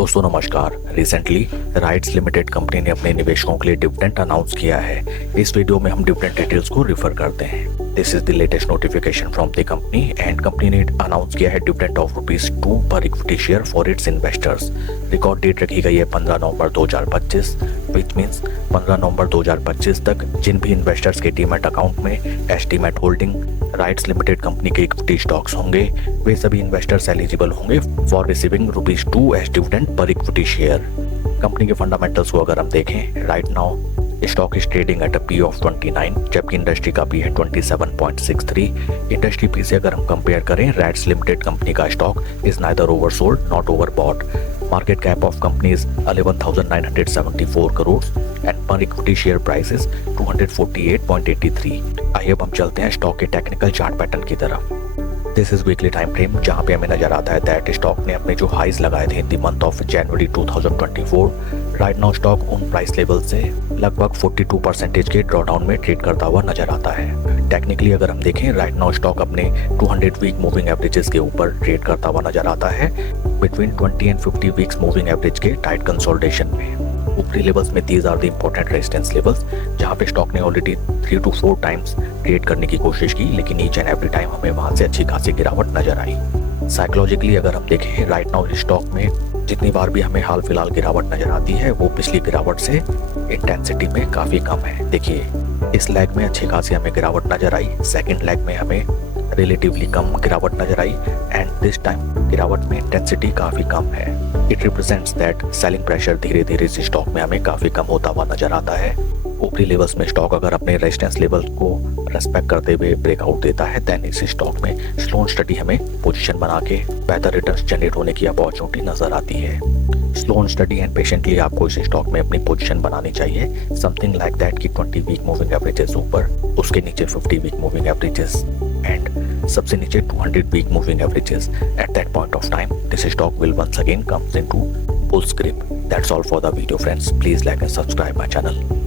दोस्तों नमस्कार। Recently rights limited company ने अपने निवेशकों के लिए डिविडेंड अनाउंस किया है। इस वीडियो में हम डिविडेंड डिटेल्स को रिफर करते हैं। This is the latest notification from the company and company ने अनाउंस किया है dividend of ₹2 per equity share for its investors. Record date रखी गई है 15 नवंबर 2025, विच मीन्स 15 नवंबर 2025 तक जिन भी इन्वेस्टर्स के डीमैट अकाउंट में estimate holding rights limited company के इक्विटी स्टॉक्स होंगे, वे सभी इन्वेस्टर्स एलिजिबल होंगे for receiving ₹2 as dividend per equity share. कंपनी के फंडामेंटल्स को अगर हम देखें, right now stock is trading at a P of 29, जबकि इंडस्ट्री का पी है 27.63। इंडस्ट्री पी से अगर हम कंपेयर करें, राइट्स लिमिटेड कंपनी का stock is neither oversold not overbought. Market cap of company is 11,974 crore and पर इक्विटी शेयर प्राइस इज 248.83। आइए अब हम चलते हैं स्टॉक के टेक्निकल चार्ट पैटर्न की तरफ। This is weekly time frame, जहां पे हमें नजर आता है दैट स्टॉक ने अपने जो हाइज लगाए थे in the month of January 2024, right now stock उन प्राइस लेवल से लगभग 42% के ड्रॉडाउन में ट्रेड करता हुआ नजर आता है। टेक्निकली अगर हम देखें, राइट नाउ स्टॉक अपने 200 वीक मूविंग एवरेजेस के ऊपर ट्रेड करता हुआ नजर आता है, between 20 and 50 weeks moving average के टाइट कंसोलिडेशन में। ऊपरी लेवल्स में these are the important resistance levels, जहां पे स्टॉक ने ऑलरेडी 3 to 4 टाइम्स ट्रेड करने की कोशिश की, लेकिन ईच एंड एवरी टाइम हमें वहां से अच्छी खासी गिरावट नजर आई। साइकोलॉजिकली अगर हम देखें, राइट नाउ स्टॉक में जितनी बार भी हमें हाल फिलहाल गिरावट नजर आती है, वो पिछली गिरावट से इंटेंसिटी में काफी कम है। देखिए, इस लेग में अच्छी खासी हमें गिरावट नजर आई, सेकेंड लेग में हमें रिलेटिवली कम गिरावट नजर आई एंड दिस टाइम गिरावट में इंटेंसिटी काफी कम है। It represents that selling pressure धीरे धीरे इस स्टॉक में हमें काफी कम होता हुआ नजर आता है। ऊपरी लेवल्स में स्टॉक अगर अपने रेजिस्टेंस लेवल को रेस्पेक्ट करते हुए ब्रेकआउट देता है, देन इस स्टॉक में स्लो एंड स्टडी हमें पोजीशन बना के बेहतर रिटर्न्स जनरेट होने की अपॉर्चुनिटी नजर आती है। Slow and study and patiently आपको इस स्टॉक में अपनी पोजीशन बनानी चाहिए, समथिंग लाइक दैट कि 20 वीक मूविंग एवरेजेस ऊपर, उसके नीचे 50 वीक मूविंग एवरेजेस एंड सबसे नीचे 200 week moving averages. At that point of time this stock will once again comes into bull grip. That's all for the video friends. Please like and subscribe my channel.